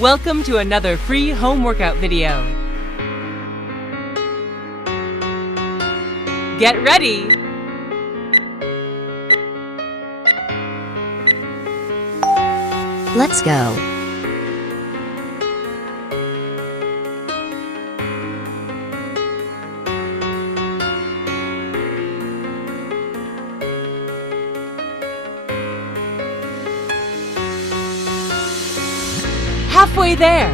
Welcome to another free home workout video. Get ready! Let's go. Halfway there.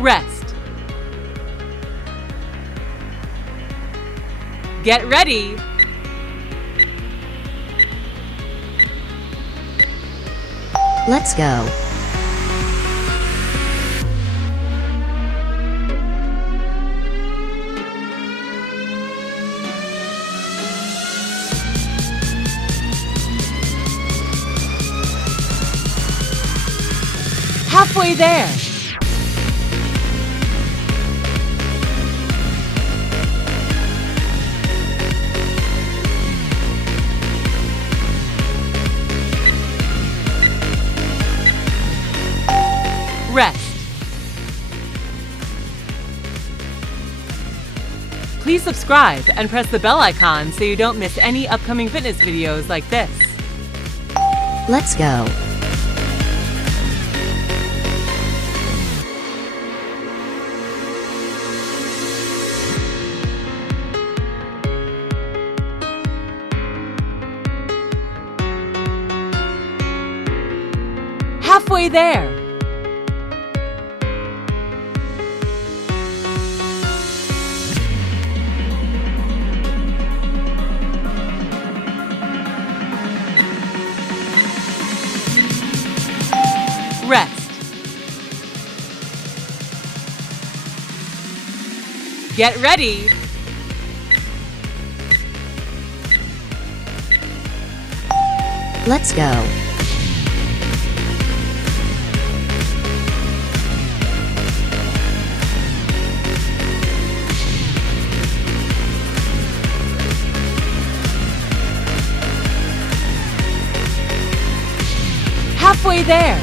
Rest. Get ready. Let's go. Halfway there. Rest. Please subscribe and press the bell icon so you don't miss any upcoming fitness videos like this. Let's go. Halfway there. Rest. Get ready. Let's go. Halfway there.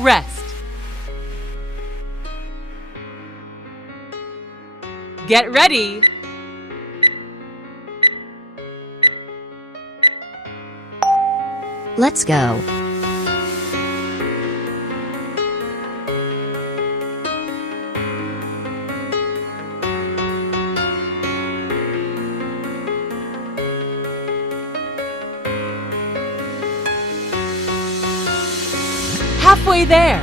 Rest. Get ready. Let's go. Halfway there.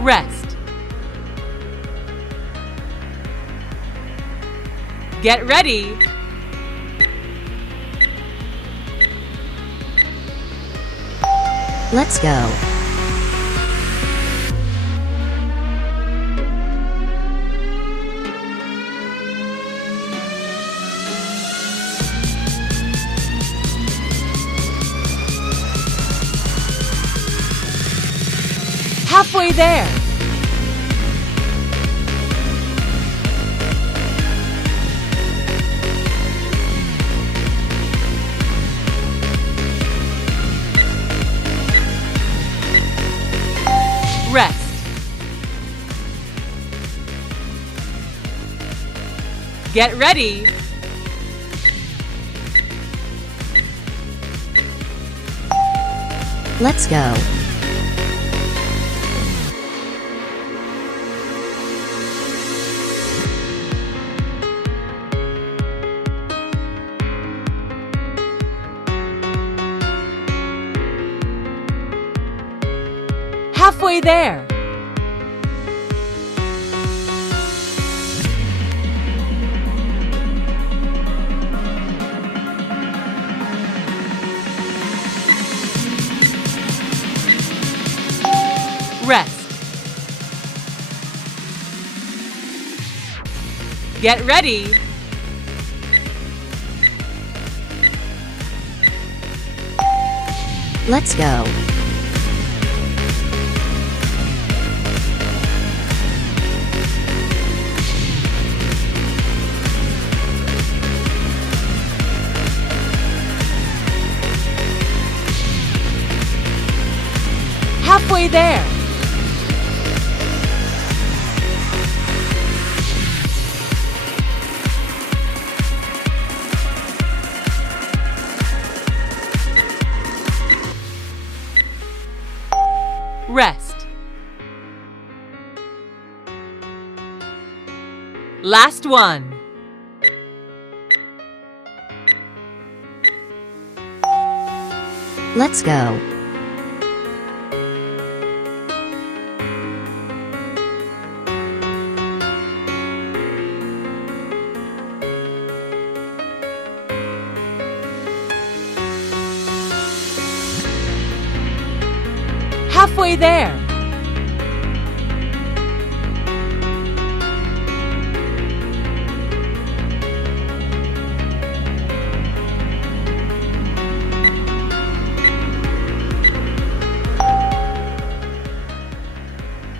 Rest. Get ready. Let's go. Halfway there. Rest. Get ready. Let's go. Halfway there. Get ready! Let's go. Halfway there! Rest. Last one. Let's go. Halfway there.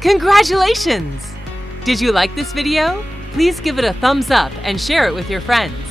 Congratulations! Did you like this video? Please give it a thumbs up and share it with your friends.